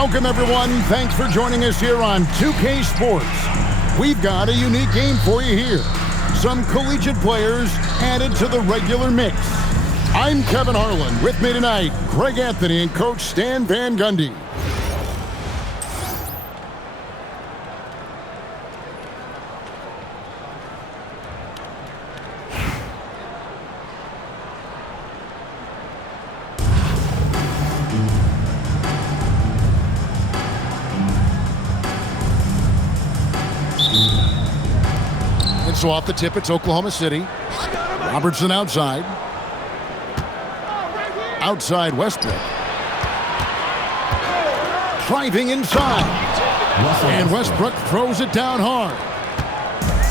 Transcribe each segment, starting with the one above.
Welcome, everyone. Thanks for joining us here on 2K Sports. We've got a unique game for you here. Some collegiate players added to the regular mix. I'm Kevin Harlan. With me tonight, Greg Anthony and Coach Stan Van Gundy. So off the tip, it's Oklahoma City. Robertson outside. Outside Westbrook. Driving inside. And Westbrook throws it down hard.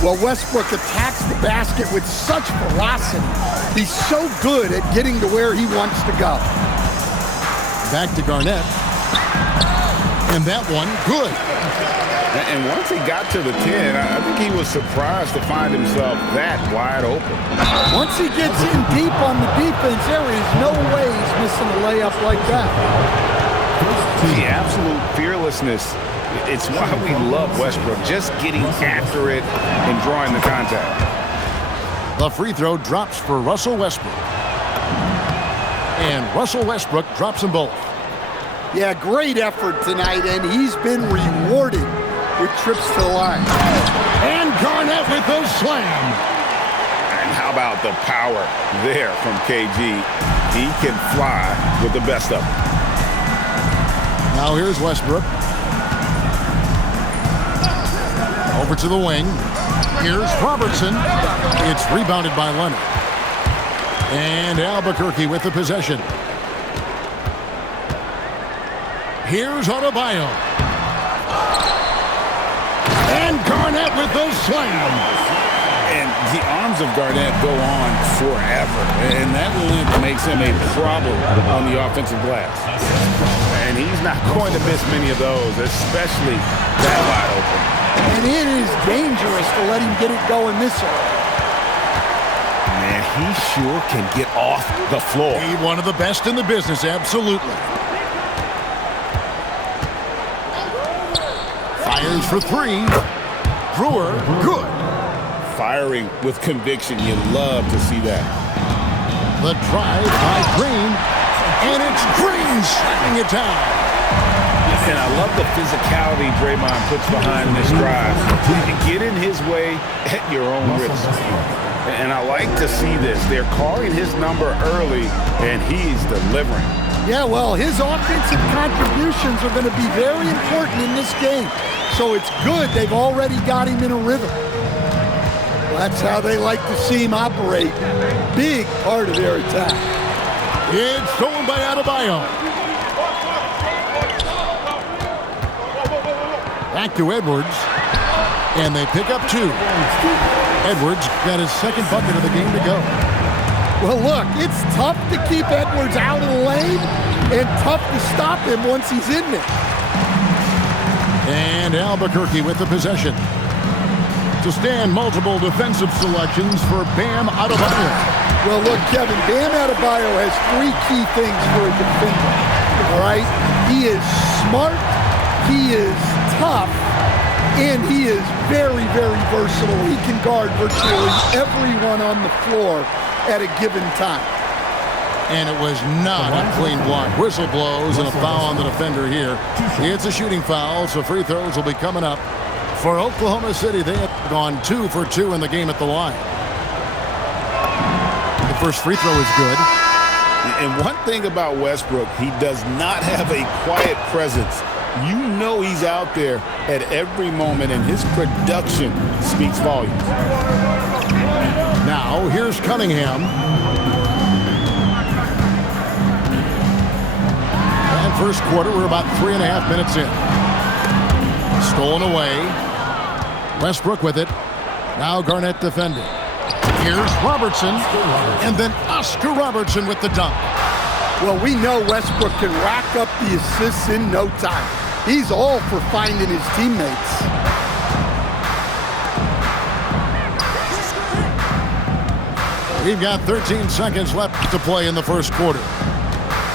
Well, Westbrook attacks the basket with such velocity. He's so good at getting to where he wants to go. Back to Garnett. And that one, good. And once he got to the 10, I think he was surprised to find himself that wide open. Once he gets in deep on the defense, there is no way he's missing a layup like that. The absolute fearlessness. It's why we love Westbrook, just getting after it and drawing the contact. The free throw drops for Russell Westbrook. And Russell Westbrook drops them both. Yeah, great effort tonight, and he's been rewarded with trips to the line. And Garnett with the slam. And how about the power there from KG? He can fly with the best of them. Now here's Westbrook. Over to the wing. Here's Robertson. It's rebounded by Leonard. And Albuquerque with the possession. Here's Adebayo. And Garnett with the slam. And the arms of Garnett go on forever. And that length makes him a problem on the offensive glass. And he's not going to miss many of those, especially that wide open. And it is dangerous to let him get it going this way. Man, he sure can get off the floor. He's one of the best in the business, absolutely. Fires for three. Brewer, good. Firing with conviction. You love to see that. The drive by Green. And it's Green slamming it down. And I love the physicality Draymond puts behind this drive. Get in his way at your own risk. And I like to see this. They're calling his number early, and he's delivering. Yeah, well, his offensive contributions are going to be very important in this game. So it's good they've already got him in a rhythm. That's how they like to see him operate. Big part of their attack. It's stolen by Adebayo. Back to Edwards. And they pick up two. Edwards got his second bucket of the game to go. Well, look, it's tough to keep Edwards out of the lane and tough to stop him once he's in there. And Albuquerque with the possession. To stand multiple defensive selections for Bam Adebayo. Well, look, Kevin, Bam Adebayo has three key things for a defender, all right? He is smart, he is tough, and he is very, very versatile. He can guard virtually everyone on the floor at a given time. And it was not a clean block. Whistle blows and a foul on the defender here. It's a shooting foul, so free throws will be coming up. For Oklahoma City, they have gone 2 for 2 in the game at the line. The first free throw is good. And one thing about Westbrook, he does not have a quiet presence. You know he's out there at every moment, and his production speaks volumes. Now, here's Cunningham. And first quarter, we're about 3.5 minutes in. Stolen away. Westbrook with it. Now Garnett defending. Here's Robertson. And then Oscar Robertson with the dunk. Well, we know Westbrook can rack up the assists in no time. He's all for finding his teammates. We've got 13 seconds left to play in the first quarter.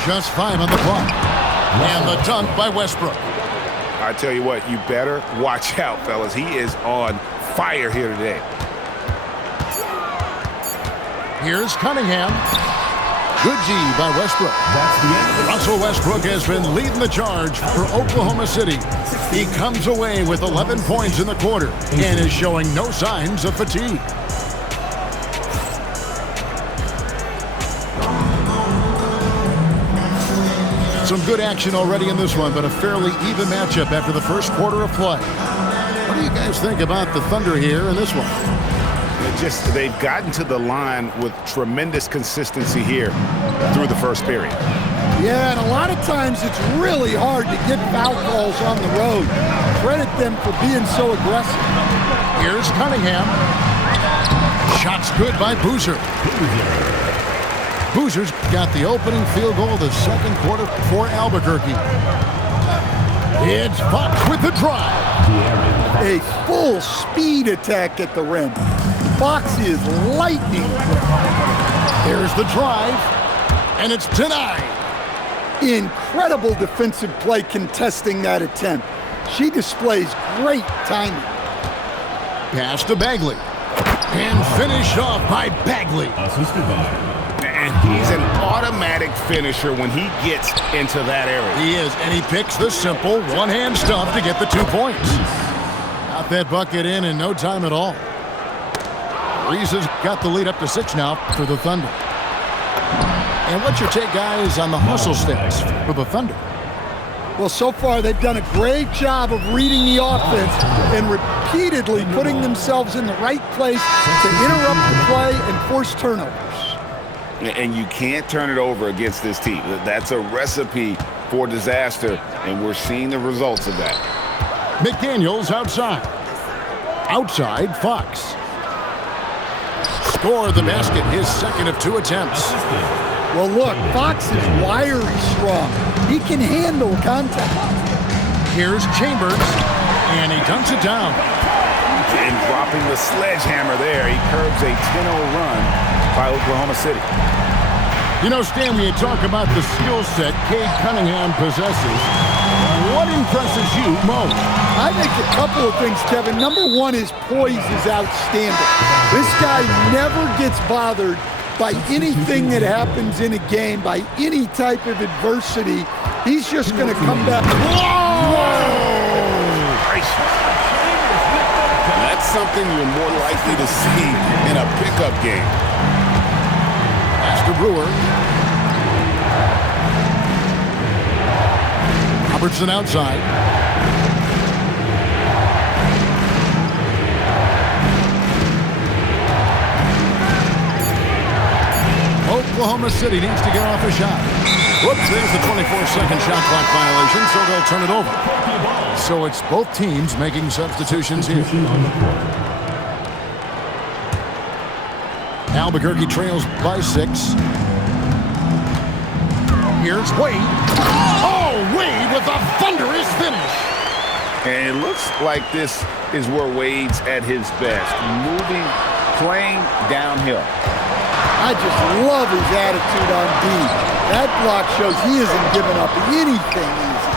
Just 5 on the clock. And the dunk by Westbrook. I tell you what, you better watch out, fellas. He is on fire here today. Here's Cunningham. Good D by Westbrook. Russell Westbrook has been leading the charge for Oklahoma City. He comes away with 11 points in the quarter and is showing no signs of fatigue. Some good action already in this one, but a fairly even matchup after the first quarter of play. What do you guys think about the Thunder here in this one? They've gotten to the line with tremendous consistency here through the first period. Yeah, and a lot of times it's really hard to get foul calls on the road. Credit them for being so aggressive. Here's Cunningham. Shot's good by Boozer. Boozer's got the opening field goal of the second quarter for Albuquerque. It's Fox with the drive. A full speed attack at the rim. Fox is lightning quick. There's the drive, and it's denied. Incredible defensive play contesting that attempt. She displays great timing. Pass to Bagley. And finished off by Bagley. And he's an automatic finisher when he gets into that area. He is, and he picks the simple one-hand stuff to get the 2 points. Got that bucket in no time at all. Reese has got the lead up to 6 now for the Thunder. And what's your take, guys, on the hustle stats for the Thunder? Well, so far they've done a great job of reading the offense and repeatedly putting themselves in the right place to interrupt the play and force turnovers. And you can't turn it over against this team. That's a recipe for disaster, and we're seeing the results of that. McDaniels outside. Outside, Fox. Score the basket, his second of 2 attempts. Well, look, Fox is wiry strong. He can handle contact. Here's Chambers, and he dunks it down. And dropping the sledgehammer there, he curbs a 10-0 run by Oklahoma City. You know, Stan, when you talk about the skill set Cade Cunningham possesses, what impresses you most? I think a couple of things, Kevin. Number one, his poise is outstanding. This guy never gets bothered by anything that happens in a game, by any type of adversity. He's just going to come back. That's something you're more likely to see in a pickup game. Pass to Brewer. Robertson outside. Oklahoma City needs to get off a shot. Whoops, there's the 24-second shot clock violation, so they'll turn it over. So it's both teams making substitutions here. Albuquerque trails by 6. Here's Wade. Oh, Wade with a thunderous finish. And it looks like this is where Wade's at his best. Moving, playing downhill. I just love his attitude on D. That block shows he isn't giving up anything easy.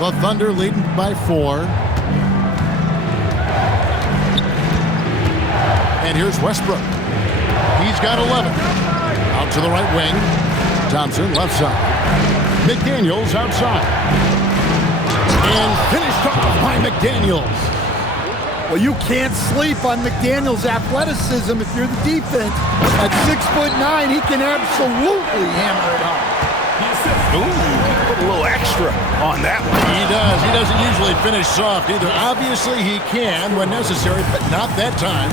The Thunder leading by 4. And here's Westbrook. He's got 11. Out to the right wing. Thompson left side. McDaniels outside. And finished off by McDaniels. Well, you can't sleep on McDaniels' athleticism if you're the defense. At 6'9", he can absolutely hammer it home. Ooh, put a little extra on that one. He does. He doesn't usually finish soft either. Obviously, he can when necessary, but not that time.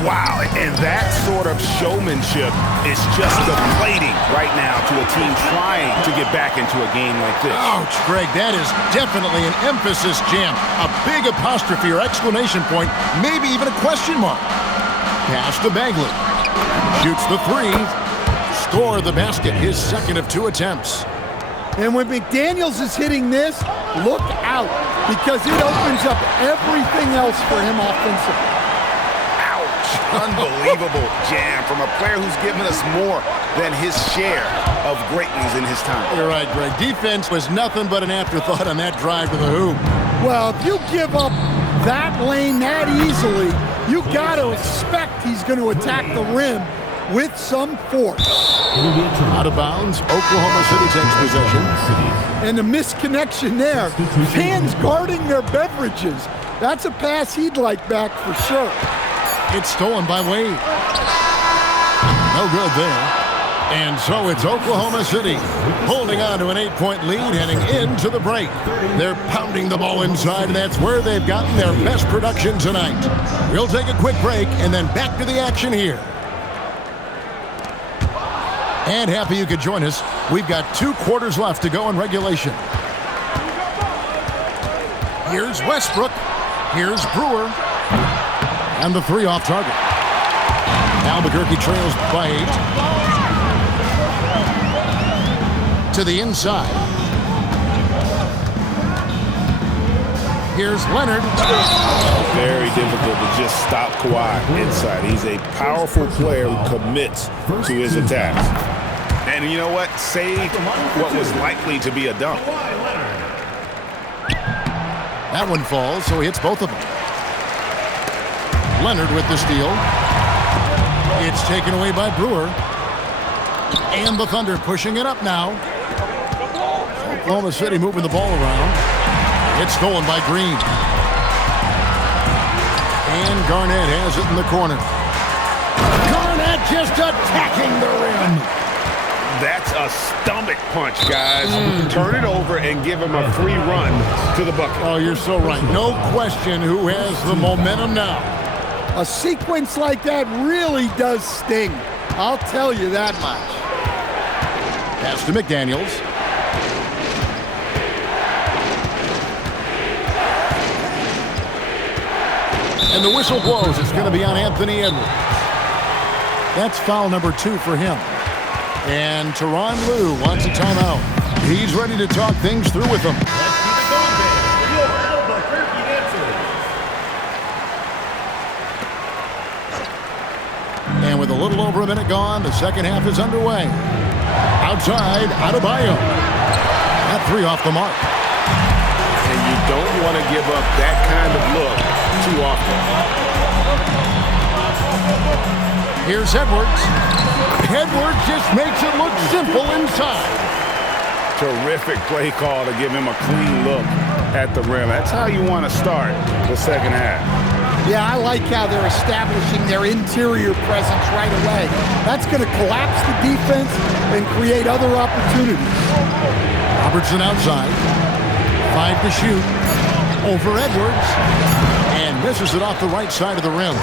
Wow, and that sort of showmanship is just deflating right now to a team trying to get back into a game like this. Ouch, Greg, that is definitely an emphasis jam. A big apostrophe or exclamation point, maybe even a question mark. Pass to Bagley. Shoots the 3. Score the basket, his second of 2 attempts. And when McDaniels is hitting this, look out, because it opens up everything else for him offensively. Unbelievable jam from a player who's given us more than his share of greatness in his time. You're right, Greg. Defense was nothing but an afterthought on that drive to the hoop. Well, if you give up that lane that easily, you got to expect he's going to attack the rim with some force. Out of bounds, Oklahoma City takes possession. And the misconnection there. Fans guarding their beverages. That's a pass he'd like back for sure. It's stolen by Wade. No good there. And so it's Oklahoma City holding on to an 8-point lead heading into the break. They're pounding the ball inside, and that's where they've gotten their best production tonight. We'll take a quick break and then back to the action here. And happy you could join us. We've got 2 quarters left to go in regulation. Here's Westbrook. Here's Brewer. And the 3 off target. Albuquerque trails by 8. To the inside. Here's Leonard. Very difficult to just stop Kawhi inside. He's a powerful player who commits to his attacks. And you know what? Saved what was likely to be a dunk. That one falls, so he hits both of them. Leonard with the steal. It's taken away by Brewer. And the Thunder pushing it up now. Oklahoma City moving the ball around. It's stolen by Green. And Garnett has it in the corner. Garnett just attacking the rim. That's a stomach punch, guys. Turn it over and give him a free run to the bucket. Oh, you're so right. No question who has the momentum now. A sequence like that really does sting. I'll tell you that much. Pass to McDaniels. And the whistle blows. It's going to be on Anthony Edwards. That's foul number 2 for him. And Tyronn Lue wants a timeout. He's ready to talk things through with them. And with a little over a minute gone, the second half is underway. Outside, Adebayo. That 3 off the mark. And you don't want to give up that kind of look too often. Here's Edwards. Edwards just makes it look simple inside. Terrific play call to give him a clean look at the rim. That's how you want to start the second half. Yeah, I like how they're establishing their interior presence right away. That's going to collapse the defense and create other opportunities. Robertson outside. 5 to shoot. Over Edwards. And misses it off the right side of the rim.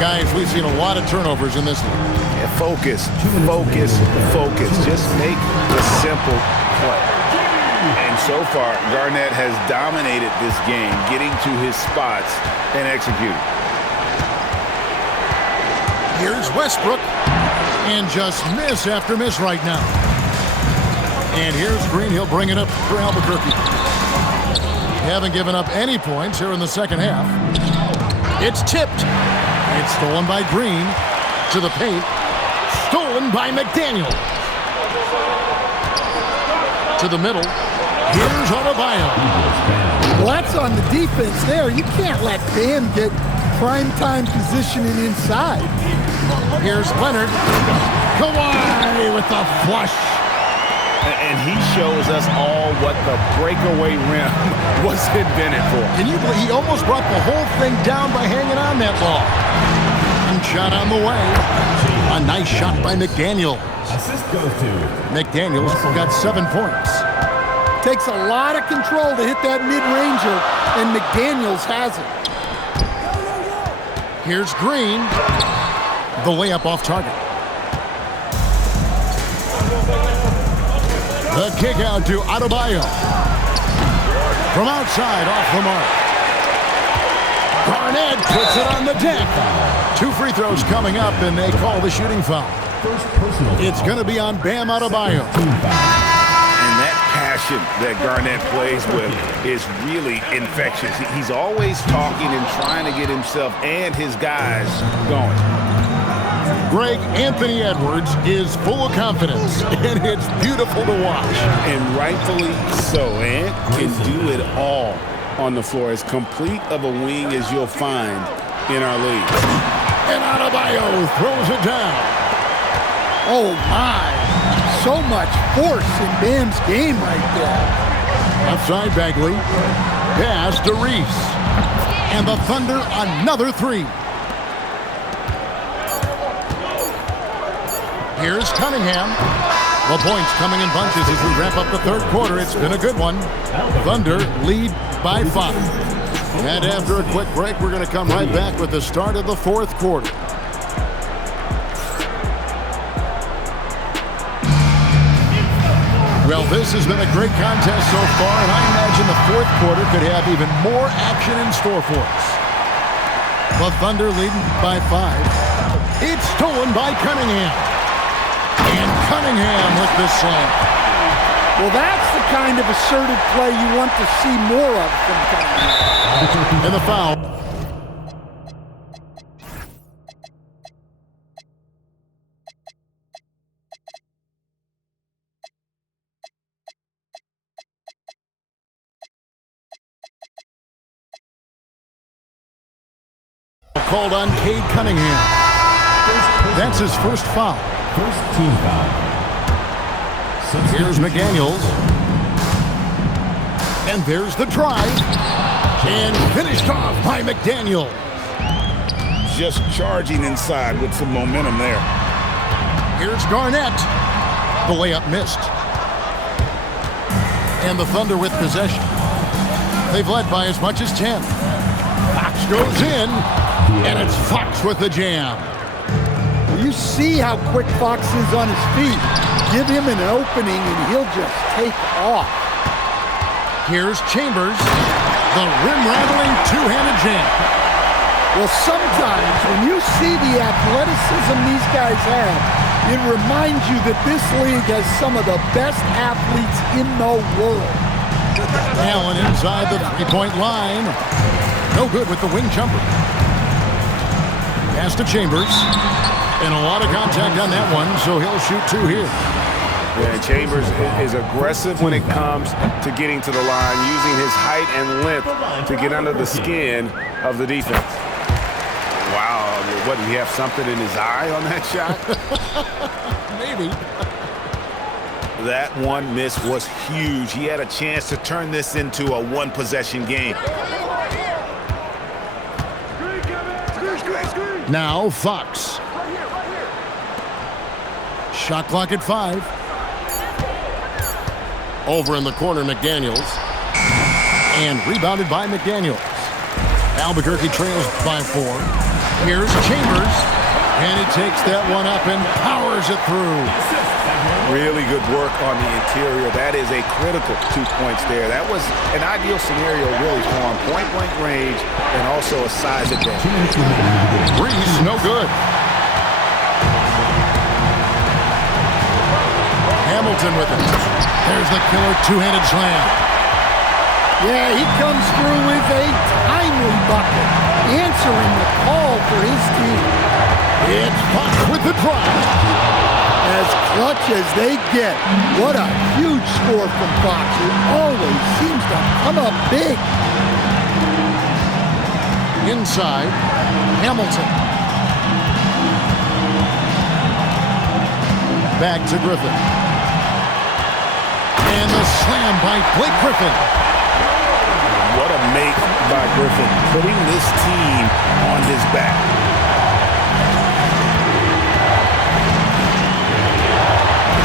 Guys, we've seen a lot of turnovers in this one. Yeah, focus, focus, focus. Just make the simple play. And so far, Garnett has dominated this game, getting to his spots and executing. Here's Westbrook. And just miss after miss right now. And here's Green. He'll bring it up for Albuquerque. They haven't given up any points here in the second half. It's tipped. It's stolen by Green to the paint. Stolen by McDaniel. To the middle. Here's Adebayo. Well, that's on the defense there. You can't let Bam get primetime positioning inside. Here's Leonard. Kawhi with the flush. And he shows us all what the breakaway rim was invented for. Can you believe he almost brought the whole thing down by hanging on that ball? And shot on the way. A nice shot by McDaniel. Assist goes to McDaniels got 7 points. Takes a lot of control to hit that mid-ranger, and McDaniels has it. Here's Green. The layup off target. The kick out to Adebayo. From outside, off the mark. Garnett puts it on the deck. 2 free throws coming up, and they call the shooting foul. It's going to be on Bam Adebayo. And that pass passion that Garnett plays with is really infectious. He's always talking and trying to get himself and his guys going. Greg, Anthony Edwards is full of confidence, and it's beautiful to watch. And rightfully so. Ant can do it all on the floor, as complete of a wing as you'll find in our league. And Adebayo throws it down. Oh, my. So much force in Bam's game right there. Outside Bagley. Pass to Reese. And the Thunder another three. Here's Cunningham. The points coming in bunches as we wrap up the third quarter. It's been a good one. Thunder lead by 5. And after a quick break, we're going to come right back with the start of the fourth quarter. Well, this has been a great contest so far, and I imagine the fourth quarter could have even more action in store for us. The Thunder leading by 5. It's stolen by Cunningham. And Cunningham with the slam. Well, that's the kind of assertive play you want to see more of from Cunningham. And the foul. Called on Cade Cunningham. That's his first foul. First team foul. Here's McDaniels. And there's the drive. And finished off by McDaniels. Just charging inside with some momentum there. Here's Garnett. The layup missed. And the Thunder with possession. They've led by as much as 10. Fox goes in. And it's Fox with the jam. You see how quick Fox is on his feet. Give him an opening and he'll just take off. Here's Chambers. The rim-rattling two-handed jam. Well, sometimes when you see the athleticism these guys have, it reminds you that this league has some of the best athletes in the world. Allen inside the three-point line. No good with the wing jumper. Pass to Chambers. And a lot of contact on that one, so he'll shoot 2 here. Yeah, Chambers is aggressive when it comes to getting to the line, using his height and length to get under the skin of the defense. Wow, what, did he have something in his eye on that shot? Maybe. That one miss was huge. He had a chance to turn this into a one-possession game. Now Fox. Shot clock at 5. Over in the corner, McDaniels. And rebounded by McDaniels. Albuquerque trails by 4. Here's Chambers. And he takes that one up and powers it through. Really good work on the interior. That is a critical 2 points there. That was an ideal scenario really for him. Point-blank range and also a size advantage. Reese, no good. Hamilton with it. There's the killer two-handed slam. Yeah, he comes through with a timely bucket, answering the call for his team. It's Fox with the drive. As clutch as they get. What a huge score from Fox. It always seems to come up big. Inside, Hamilton. Back to Griffin. And the slam by Blake Griffin. What a make by Griffin, putting this team on his back.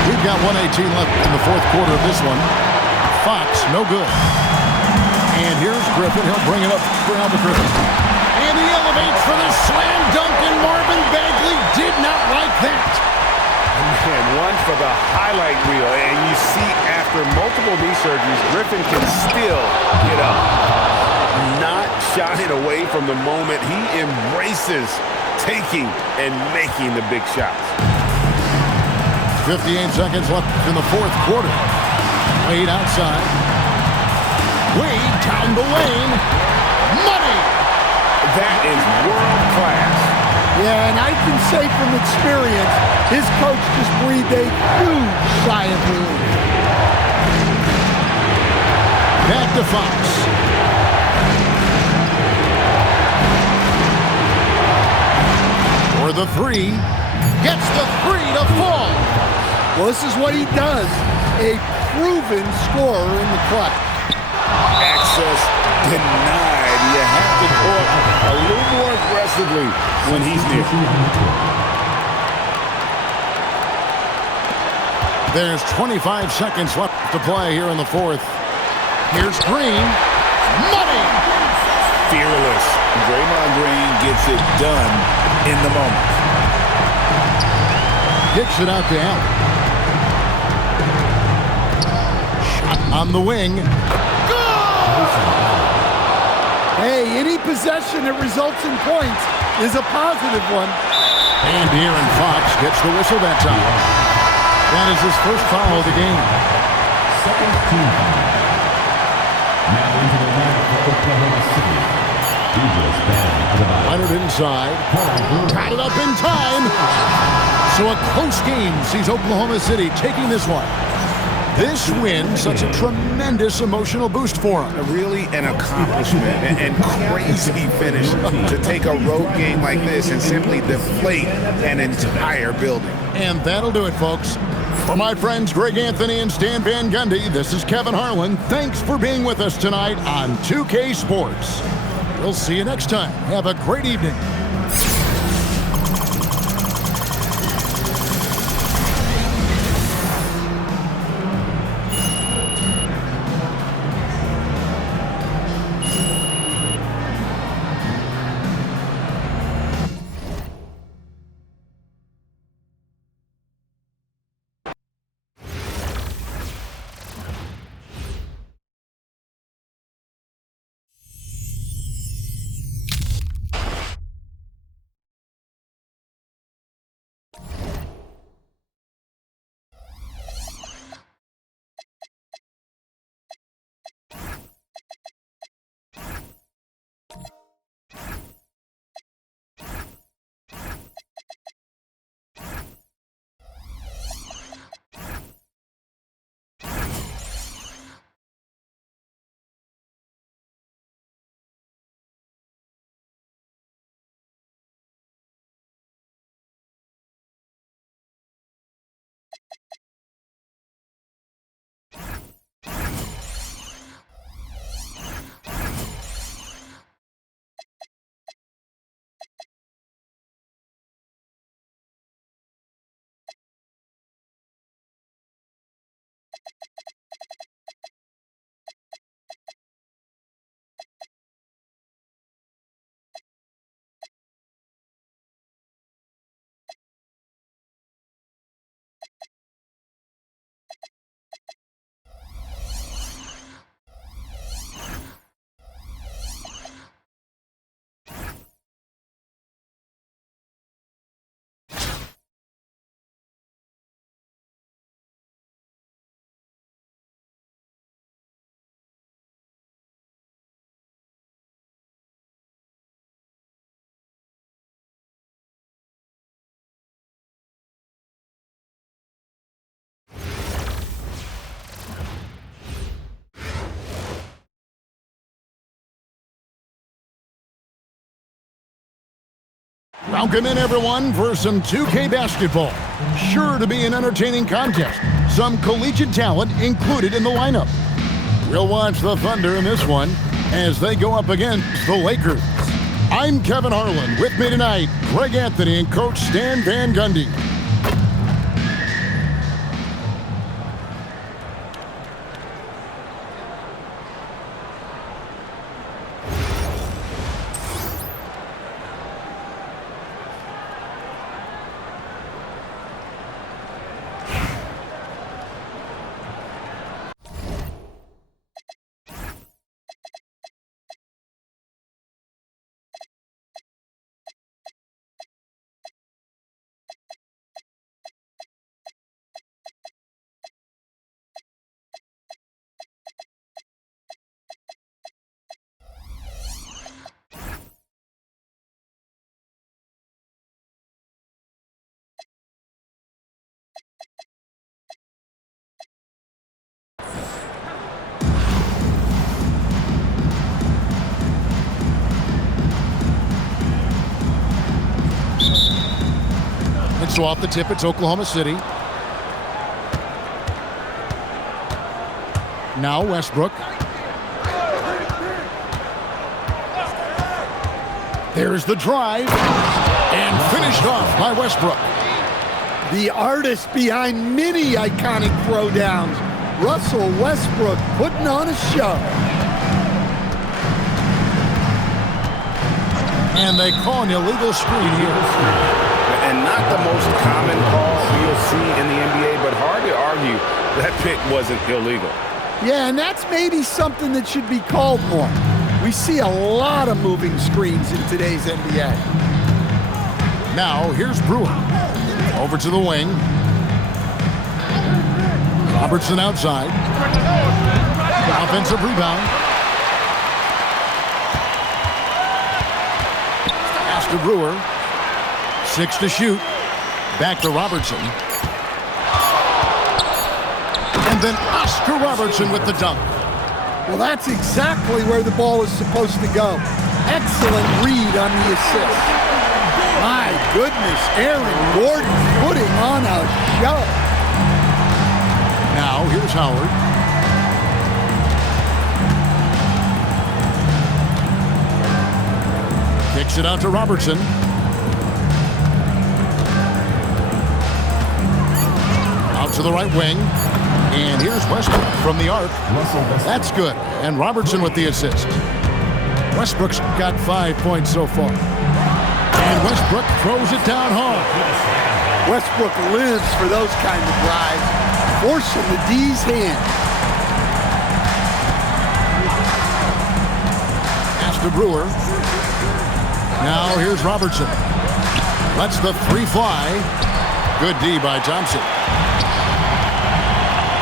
We've got 1:18 left in the fourth quarter of this one. Fox, no good. And here's Griffin. He'll bring it up for Albuquerque. And he elevates for the slam dunk, and Marvin Bagley did not like that. And one for the highlight reel. And you see after multiple knee surgeries, Griffin can still get up. Not shying away from the moment. He embraces taking and making the big shots. 58 seconds left in the fourth quarter. Wade outside. Wade down the lane. Money! That is world class. Yeah, and I can say from experience, his coach just breathed a huge sigh of relief. Back to Fox. For the three. Gets the three to fall. Well, this is what he does. A proven scorer in the clutch. Access denied. You have to go up a little more aggressively when he's near. There's 25 seconds left to play here in the fourth. Here's Green. Money! Fearless. Draymond Green gets it done in the moment. Kicks it out to Allen. Shot on the wing. Hey, any possession that results in points is a positive one. And De'Aaron Fox gets the whistle that time. That is his first foul of the game. Second team foul. Now into the lineup for Oklahoma City. DJ's batting at about Leonard inside. Got it up in time. So a close game sees Oklahoma City taking this one. This win, such a tremendous emotional boost for them. Really an accomplishment and crazy finish to take a road game like this and simply deflate an entire building. And that'll do it, folks. For my friends Greg Anthony and Stan Van Gundy, this is Kevin Harlan. Thanks for being with us tonight on 2K Sports. We'll see you next time. Have a great evening. Welcome in, everyone, for some 2K basketball. Sure to be an entertaining contest. Some collegiate talent included in the lineup. We'll watch the Thunder in this one as they go up against the Lakers. I'm Kevin Harlan. With me tonight, Greg Anthony and Coach Stan Van Gundy. So off the tip, it's Oklahoma City. Now Westbrook. There's the drive. And finished off by Westbrook. The artist behind many iconic throwdowns, Russell Westbrook, putting on a show. And they call an illegal screen here. And not the most common call you'll see in the NBA, but hard to argue that pick wasn't illegal. Yeah, and that's maybe something that should be called more. We see a lot of moving screens in today's NBA. Now, here's Brewer. Over to the wing. Robertson outside. Offensive rebound. Pass to Brewer. 6 to shoot. Back to Robertson. And then Oscar Robertson with the dunk. Well, that's exactly where the ball is supposed to go. Excellent read on the assist. My goodness, Aaron Gordon putting on a show. Now, here's Howard. Kicks it out to Robertson. Out to the right wing. And here's Westbrook from the arc. That's good. And Robertson with the assist. Westbrook's got 5 points so far. And Westbrook throws it down hard. Westbrook lives for those kind of drives, forcing the D's hand. Pass to Brewer. Now here's Robertson. Lets the three fly. Good D by Thompson.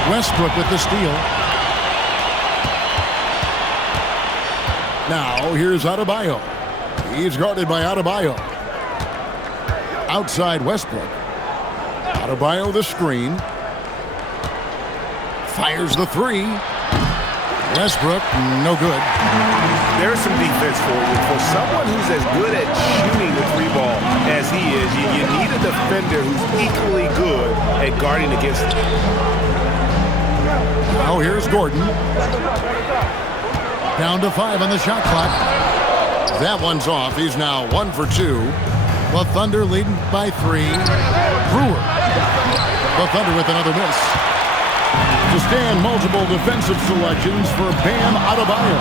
Westbrook with the steal. Now here's Adebayo. He's guarded by Adebayo. Outside Westbrook. Adebayo the screen. Fires the three. Westbrook, no good. There's some defense for you. For someone who's as good at shooting the three ball as he is, you need a defender who's equally good at guarding against it. Now here's Gordon. Down to 5 on the shot clock. That one's off. He's now 1 for 2. The Thunder leading by 3. Brewer. The Thunder with another miss. To stand, multiple defensive selections for Bam Adebayo.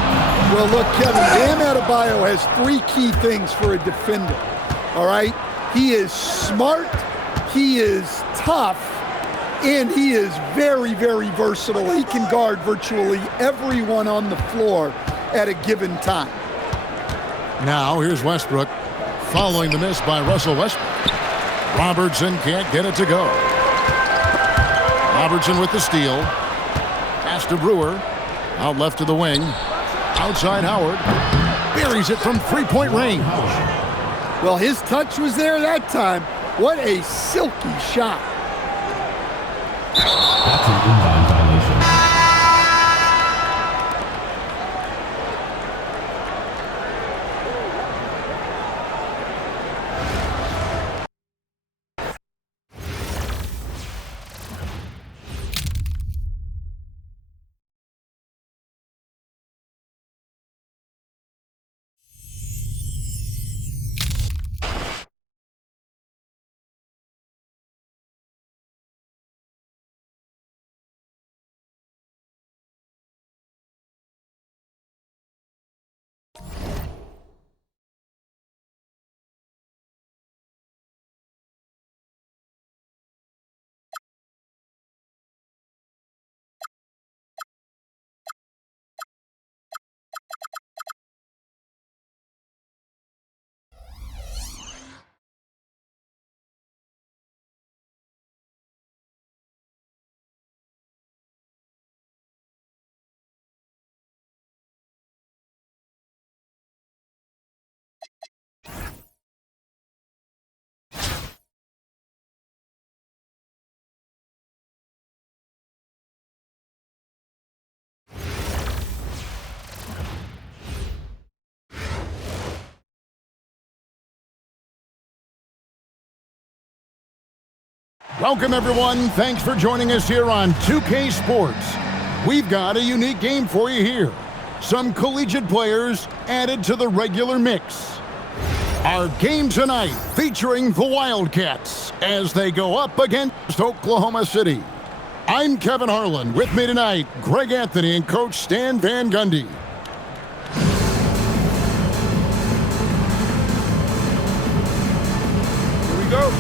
Well, look, Kevin, Bam Adebayo has 3 key things for a defender, all right? He is smart, he is tough, and he is very, very versatile. He can guard virtually everyone on the floor at a given time. Now here's Westbrook following the miss by Russell Westbrook. Robertson can't get it to go. Robertson with the steal. Pass to Brewer. Out left to the wing. Outside Howard. Buries it from three-point range. Well, his touch was there that time. What a silky shot. That's an inbound violation. Welcome, everyone. Thanks for joining us here on 2K Sports. We've got a unique game for you here. Some collegiate players added to the regular mix. Our game tonight featuring the Wildcats as they go up against Oklahoma City. I'm Kevin Harlan. With me tonight, Greg Anthony and Coach Stan Van Gundy. Here we go.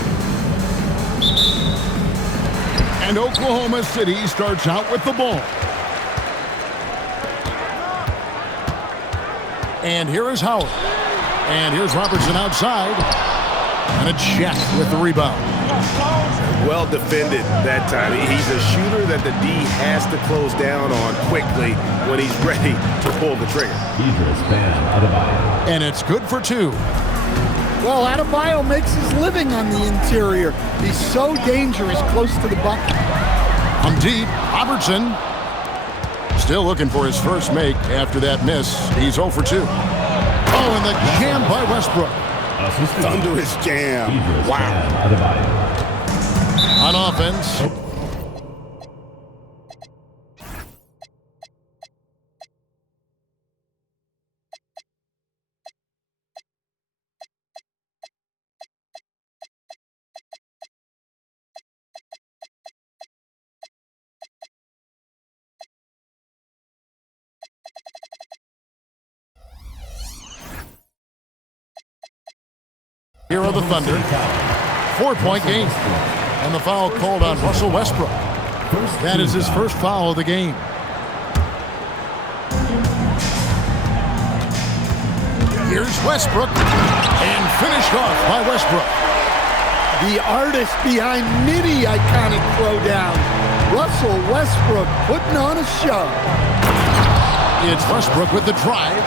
And Oklahoma City starts out with the ball. And here is Howard. And here's Robertson outside. And a check with the rebound. Well defended that time. He's a shooter that the D has to close down on quickly when he's ready to pull the trigger. Idris Bam Adebayo. And it's good for two. Well, Adebayo makes his living on the interior. He's so dangerous close to the bucket. From deep, Robertson. Still looking for his first make after that miss. He's 0 for 2. Oh, and the jam by Westbrook. Thunderous jam. Idris Wow. Bam Adebayo. On offense. Here are the Thunder. 4-point game. And the foul called on Russell Westbrook. That is his first foul of the game. Here's Westbrook. And finished off by Westbrook. The artist behind many iconic throwdowns. Russell Westbrook putting on a show. It's Westbrook with the drive.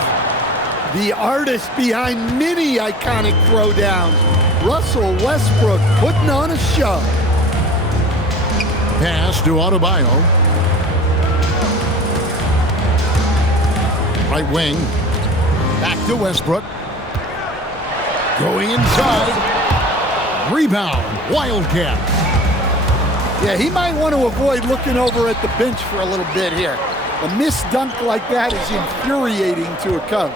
The artist behind many iconic throwdowns. Russell Westbrook putting on a show. Pass to Adebayo. Right wing. Back to Westbrook. Going inside. Rebound. Wildcats. Yeah, he might want to avoid looking over at the bench for a little bit here. A missed dunk like that is infuriating to a coach.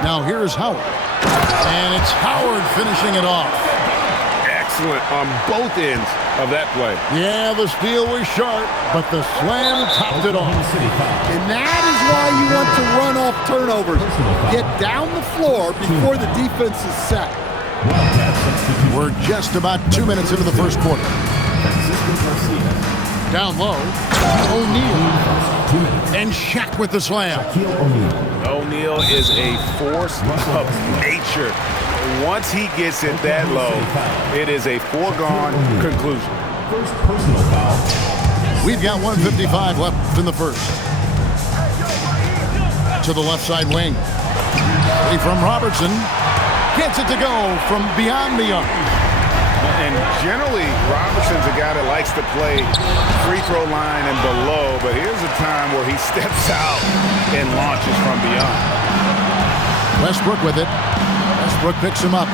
Now here's Howard. And it's Howard finishing it off. Excellent on both ends of that play. Yeah, the steal was sharp, but the slam topped it off. And that is why you want to run off turnovers. Get down the floor before the defense is set. We're just about 2 minutes into the first quarter. Down low, O'Neal. And Shaq with the slam. O'Neal is a force of nature. Once he gets it that low, it is a foregone conclusion. First personal foul. We've got 1:55 left in the first. To the left side wing. Away from Robertson. Gets it to go from beyond the arc. And generally, Robertson's a guy that likes to play free throw line and below, but here's a time where he steps out and launches from beyond. Westbrook with it. Westbrook picks him up.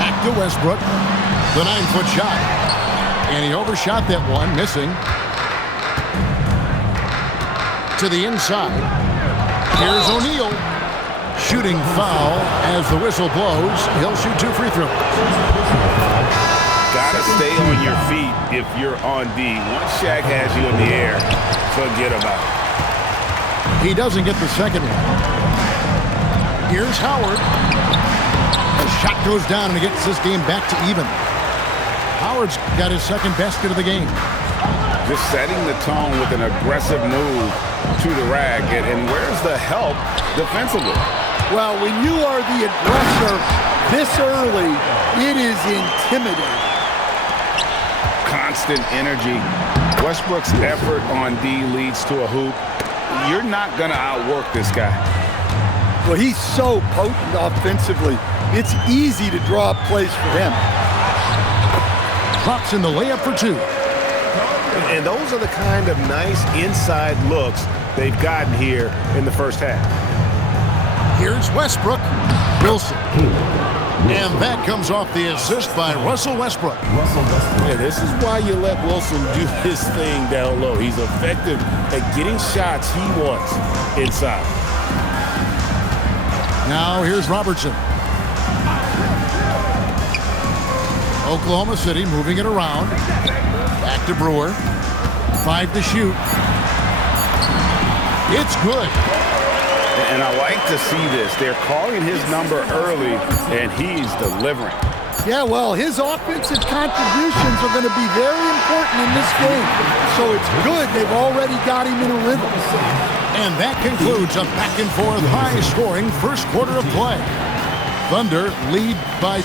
Back to Westbrook. The 9-foot shot. And he overshot that one, missing. To the inside. Here's O'Neal. Shooting foul as the whistle blows. He'll shoot 2 free throws. Gotta stay on your feet if you're on D. Once Shaq has you in the air, forget about it. He doesn't get the second one. Here's Howard. The shot goes down and he gets this game back to even. Howard's got his second basket of the game. Just setting the tone with an aggressive move to the rack. And where's the help defensively? Well, when you are the aggressor this early, it is intimidating. Constant energy. Westbrook's effort on D leads to a hoop. You're not going to outwork this guy. Well, he's so potent offensively. It's easy to draw up plays for him. Drops in the layup for 2. And those are the kind of nice inside looks they've gotten here in the first half. Here's Westbrook. Wilson. And that comes off the assist by Russell Westbrook. Yeah, this is why you let Wilson do his thing down low. He's effective at getting shots he wants inside. Now here's Robertson. Oklahoma City moving it around. Back to Brewer. 5 to shoot. It's good. And I like to see this. They're calling his number early, and he's delivering. Yeah, well, his offensive contributions are going to be very important in this game. So it's good they've already got him in a rhythm. And that concludes a back-and-forth, high-scoring first quarter of play. Thunder lead by...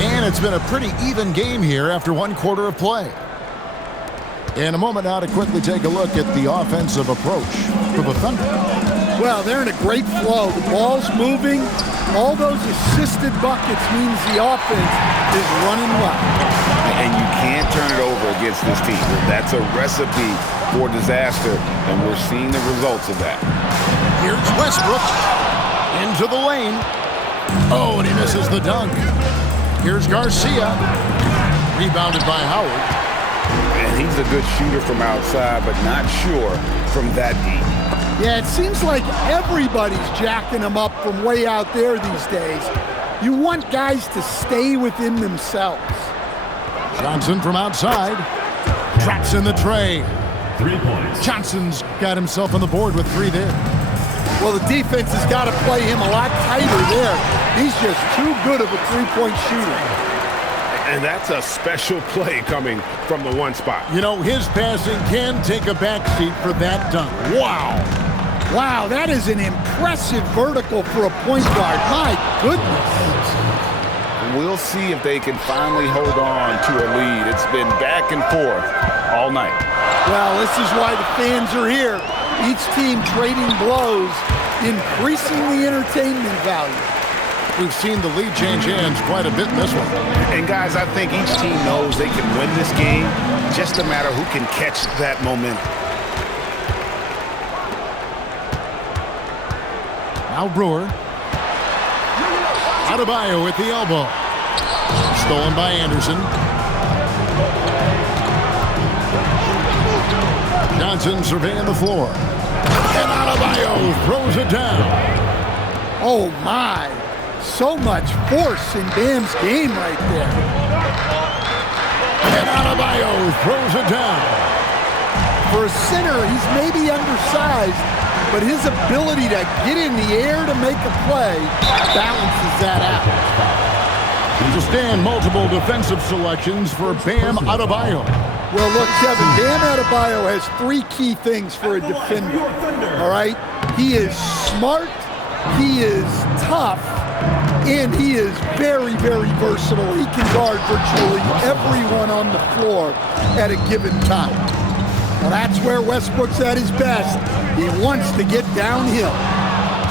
And it's been a pretty even game here after one quarter of play. In a moment now to quickly take a look at the offensive approach for the Thunder. Well, they're in a great flow. The ball's moving. All those assisted buckets means the offense is running well. And you can't turn it over against this team. That's a recipe for disaster, and we're seeing the results of that. Here's Westbrook into the lane. Oh, and he misses the dunk. Here's Garcia. Rebounded by Howard. And he's a good shooter from outside, but not sure from that deep. Yeah, it seems like everybody's jacking them up from way out there these days. You want guys to stay within themselves. Johnson from outside. Drops in the tray. 3 points. Johnson's got himself on the board with 3 there. Well, the defense has got to play him a lot tighter there. He's just too good of a three-point shooter. And that's a special play coming from the one spot. You know, his passing can take a backseat for that dunk. Wow. Wow, that is an impressive vertical for a point guard. My goodness. We'll see if they can finally hold on to a lead. It's been back and forth all night. Well, this is why the fans are here. Each team trading blows, increasing the entertainment value. We've seen the lead change hands quite a bit in this one. And guys, I think each team knows they can win this game. Just a matter who can catch that momentum. Now Brewer. Adebayo with the elbow. Stolen by Anderson. Johnson surveying the floor. And Adebayo throws it down. Oh, my. So much force in Bam's game right there. And Adebayo throws it down. For a center, he's maybe undersized, but his ability to get in the air to make a play balances that out. To stand multiple defensive selections for Bam Adebayo. Well, look, Kevin, Bam Adebayo has 3 key things for a defender, all right? He is smart, he is tough, and he is very, very versatile. He can guard virtually everyone on the floor at a given time. Well, that's where Westbrook's at his best. He wants to get downhill.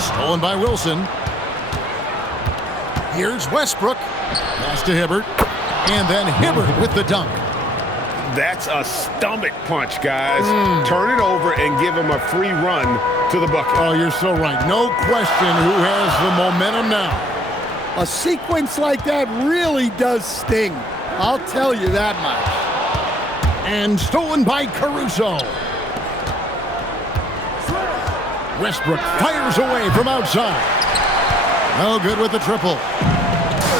Stolen by Wilson. Here's Westbrook. Pass to Hibbert. And then Hibbert with the dunk. That's a stomach punch, guys. Turn it over and give him a free run to the bucket. Oh, you're so right. No question who has the momentum now. A sequence like that really does sting. I'll tell you that much. And stolen by Caruso. Westbrook fires away from outside. No good with the triple.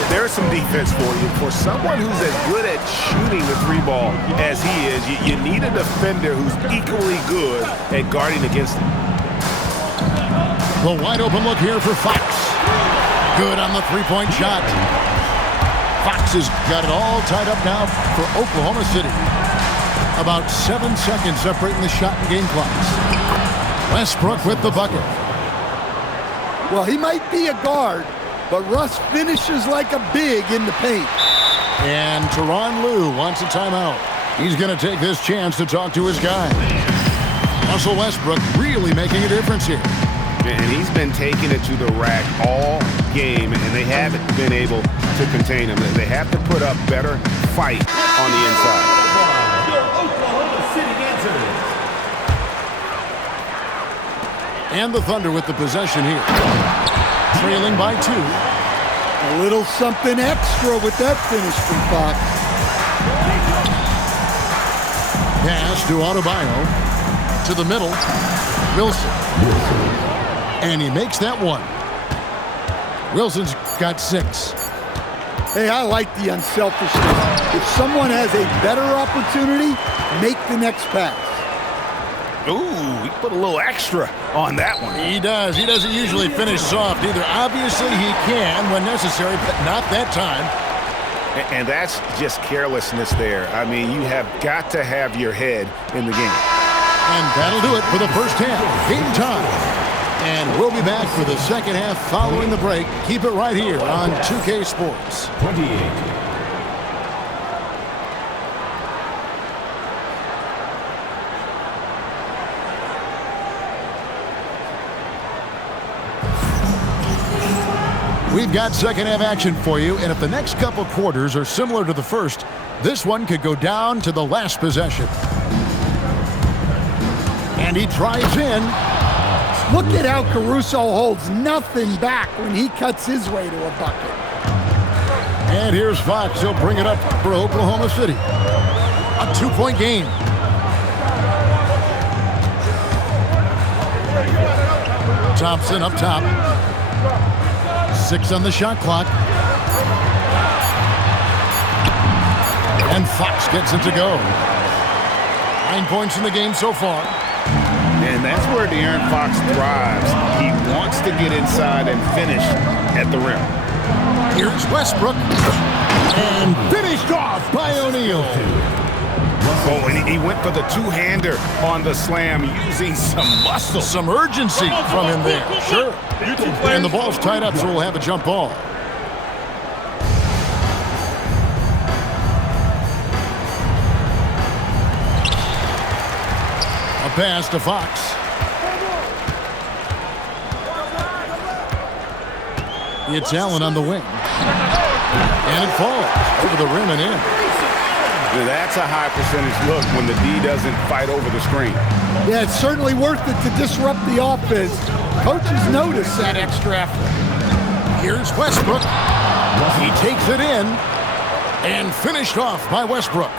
There's some defense for you. For someone who's as good at shooting the 3-ball as he is, you need a defender who's equally good at guarding against him. The wide open look here for Fox. Good on the 3-point shot. Fox has got it all tied up now for Oklahoma City. About 7 seconds separating the shot and game clocks. Westbrook with the bucket. Well, he might be a guard, but Russ finishes like a big in the paint. And Tyronn Lue wants a timeout. He's going to take this chance to talk to his guy. Russell Westbrook really making a difference here. And he's been taking it to the rack all game, and they haven't been able to contain him. They have to put up better fight on the inside. Your Oklahoma City answers. And the Thunder with the possession here. Trailing by 2. A little something extra with that finish from Fox. Pass to Adebayo. To the middle. Wilson. And he makes that one. Wilson's got 6. Hey, I like the unselfishness. If someone has a better opportunity, make the next pass. Ooh, he put a little extra on that one. He does. He doesn't usually finish soft either. Obviously, he can when necessary, but not that time. And that's just carelessness there. I mean, you have got to have your head in the game. And that'll do it for the first half. Game time. And we'll be back for the second half following the break. Keep it right here on 2K Sports. 28. We've got second half action for you, and if the next couple quarters are similar to the first, this one could go down to the last possession. And he drives in. Look at how Caruso holds nothing back when he cuts his way to a bucket. And here's Fox. He'll bring it up for Oklahoma City. A 2-point game. Thompson up top. 6 on the shot clock. And Fox gets it to go. 9 points in the game so far. And that's where De'Aaron Fox thrives. He wants to get inside and finish at the rim. Here's Westbrook. And finished off by O'Neal. Oh, and he went for the two-hander on the slam using some muscle. Some urgency from him there. Sure. And the ball's tied up, so we'll have a jump ball. A pass to Fox. It's Allen on the wing. And it falls over the rim and in. That's a high percentage look when the D doesn't fight over the screen. Yeah, it's certainly worth it to disrupt the offense. Coaches notice that extra effort. Here's Westbrook. He takes it in and finished off by Westbrook.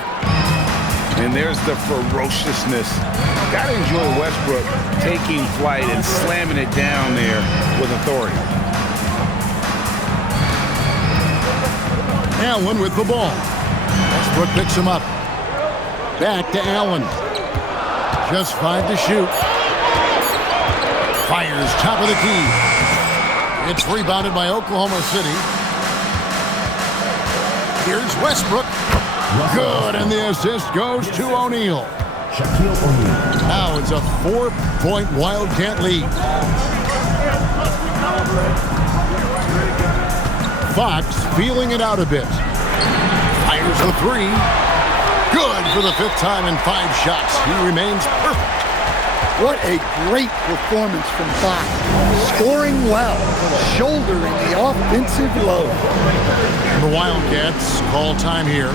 And there's the ferociousness. Gotta enjoy Westbrook taking flight and slamming it down there with authority. Allen with the ball. Westbrook picks him up. Back to Allen. Just 5 to shoot. Fires top of the key. It's rebounded by Oklahoma City. Here's Westbrook. Good, and the assist goes to O'Neal. Shaquille O'Neal. Now it's a 4-point Wildcat lead. Fox feeling it out a bit. Fires the 3. Good for the 5th time in 5 shots. He remains perfect. What a great performance from Fox. Scoring well, shouldering the offensive load. And the Wildcats call time here.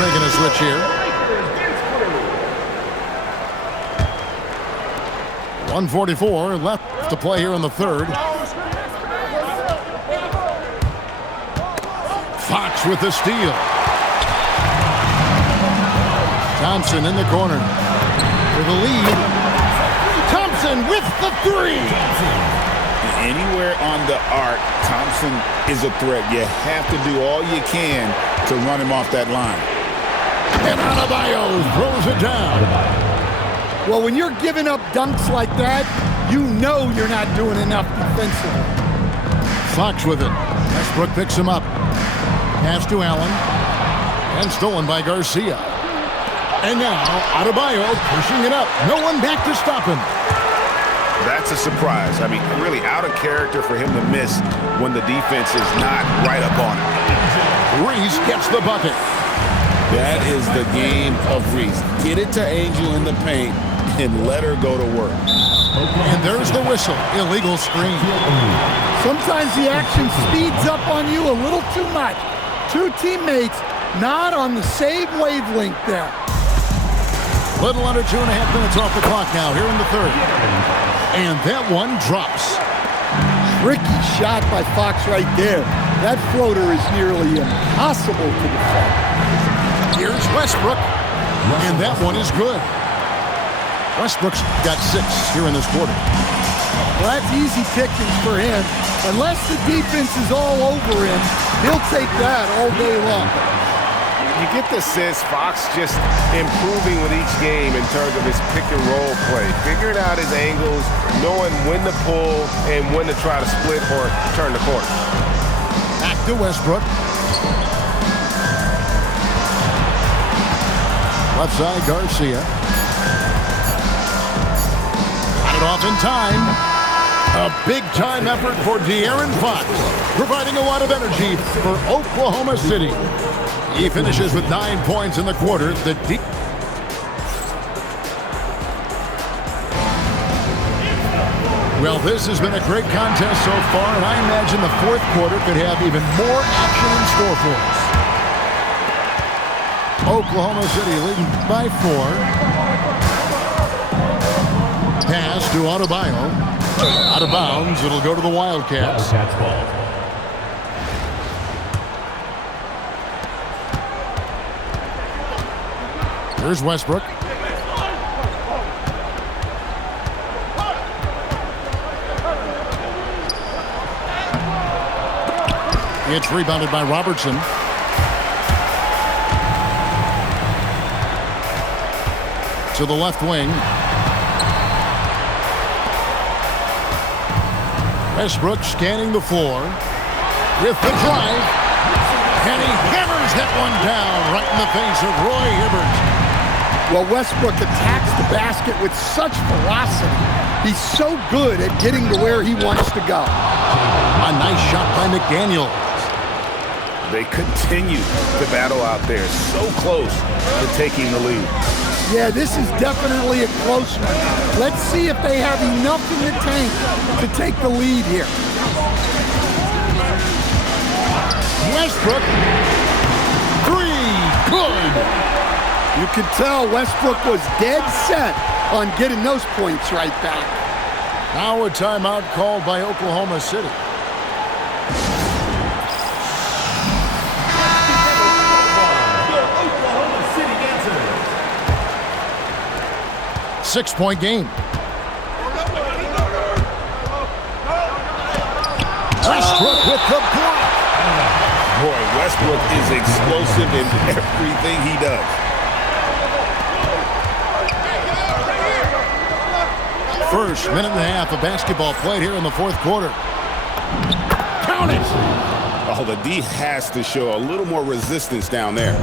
Making a switch here. 1:44 left to play here in the third. Fox with the steal. Thompson in the corner for the lead. Thompson with the 3. Anywhere on the arc, Thompson is a threat. You have to do all you can to run him off that line. And Adebayo throws it down. Well, when you're giving up dunks like that, you know you're not doing enough defensively. Fox with it. Westbrook picks him up. Pass to Allen. And stolen by Garcia. And now Adebayo pushing it up. No one back to stop him. That's a surprise. I mean, really out of character for him to miss when the defense is not right up on him. Reese gets the bucket. That is the game of Reese. Get it to Angel in the paint and let her go to work. And there's the whistle. Illegal screen. Sometimes the action speeds up on you a little too much. Two teammates not on the same wavelength there. Little under 2.5 minutes off the clock now here in the third. And that one drops. Tricky shot by Fox right there. That floater is nearly impossible to defend. Here's Westbrook. And that one is good. Westbrook's got 6 here in this quarter. Well, that's easy pickings for him. Unless the defense is all over him, he'll take that all day long. You get the sense Fox just improving with each game in terms of his pick and roll play, figuring out his angles, knowing when to pull and when to try to split or turn the corner. Back to Westbrook. Left side, Garcia. Got it off in time. A big-time effort for De'Aaron Fox, providing a lot of energy for Oklahoma City. He finishes with 9 points in the quarter. Well, this has been a great contest so far, and I imagine the fourth quarter could have even more action in store for us. Oklahoma City leading by 4. Pass to Adebayo. Out of bounds. It'll go to the Wildcats. Wildcats ball. Here's Westbrook. It's rebounded by Robertson. To the left wing. Westbrook scanning the floor with the drive. And he hammers that one down right in the face of Roy Hibbert. Well, Westbrook attacks the basket with such velocity. He's so good at getting to where he wants to go. A nice shot by McDaniel. They continue to battle out there, so close to taking the lead. Yeah, this is definitely a close one. Let's see if they have enough in the tank to take the lead here. Westbrook. 3. Good. You could tell Westbrook was dead set on getting those points right back. Now a timeout called by Oklahoma City. Oklahoma City answers. 6-point game. Westbrook with the block. Boy, Westbrook is explosive in everything he does. First minute and a half of basketball played here in the fourth quarter. Count it. Oh, the D has to show a little more resistance down there.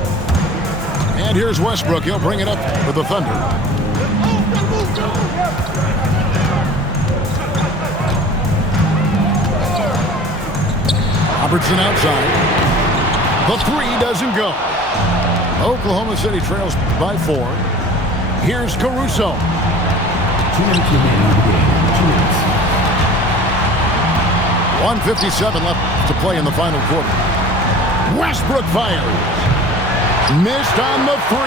And here's Westbrook. He'll bring it up for the Thunder. Robertson outside. The 3 doesn't go. Oklahoma City trails by 4. Here's Caruso. 2 minutes remaining in the game. 2 minutes. 1:57 left to play in the final quarter. Westbrook fires. Missed on the 3.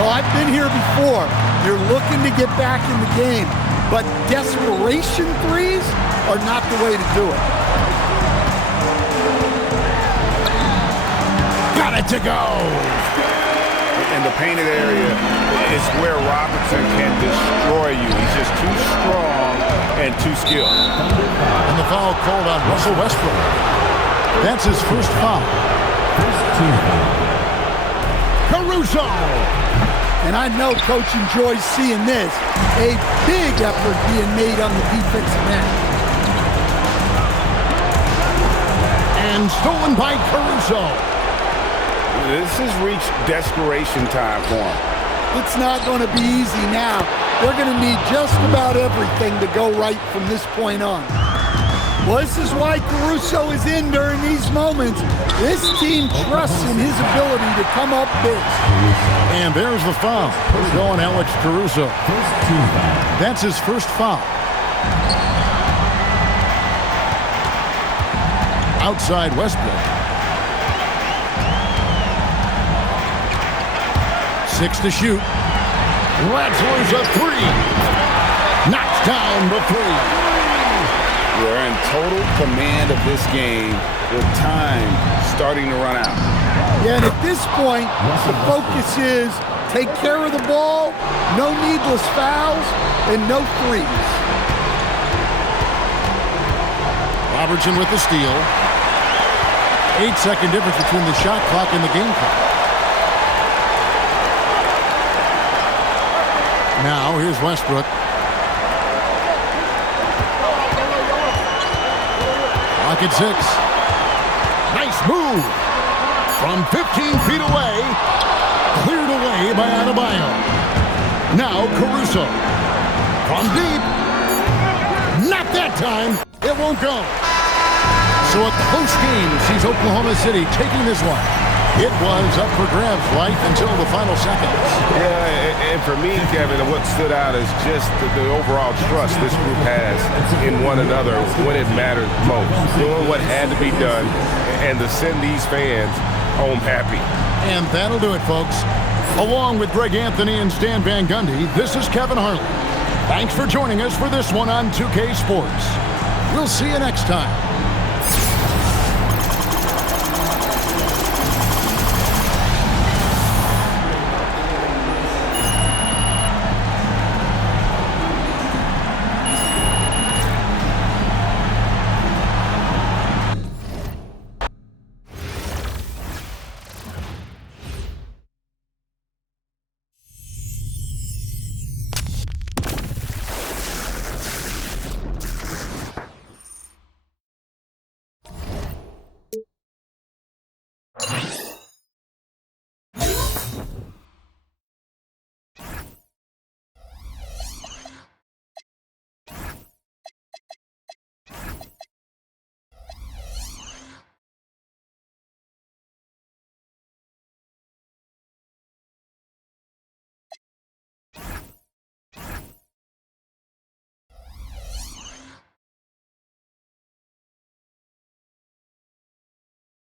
Well, I've been here before. You're looking to get back in the game, but desperation threes are not the way to do it. Got it to go. In the painted area is where Robertson can destroy you. He's just too strong and too skilled. And the foul called on Russell Westbrook. That's his first foul. First team foul. Caruso. And I know Coach enjoys seeing this. A big effort being made on the defensive end. And stolen by Caruso. This has reached desperation time for him. It's not going to be easy now. They're going to need just about everything to go right from this point on. Well, this is why Caruso is in during these moments. This team trusts in his ability to come up big. And there's the foul. We're going Alex Caruso. First team foul. That's his first foul. Outside Westbrook. 6 to shoot. Rattler's a 3. Knocks down the 3. They're in total command of this game with time starting to run out. Yeah, and at this point, the focus is take care of the ball, no needless fouls, and no threes. Robertson with the steal. 8-second difference between the shot clock and the game clock. Now, here's Westbrook. Clock at 6. Nice move. From 15 feet away. Cleared away by Adebayo. Now, Caruso. From deep. Not that time. It won't go. So a close game sees Oklahoma City taking this one. It was up for grabs right until the final seconds. Yeah, and for me, Kevin, what stood out is just the overall trust this group has in one another when it matters most. Doing what had to be done and to send these fans home happy. And that'll do it, folks. Along with Greg Anthony and Stan Van Gundy, this is Kevin Harlan. Thanks for joining us for this one on 2K Sports. We'll see you next time.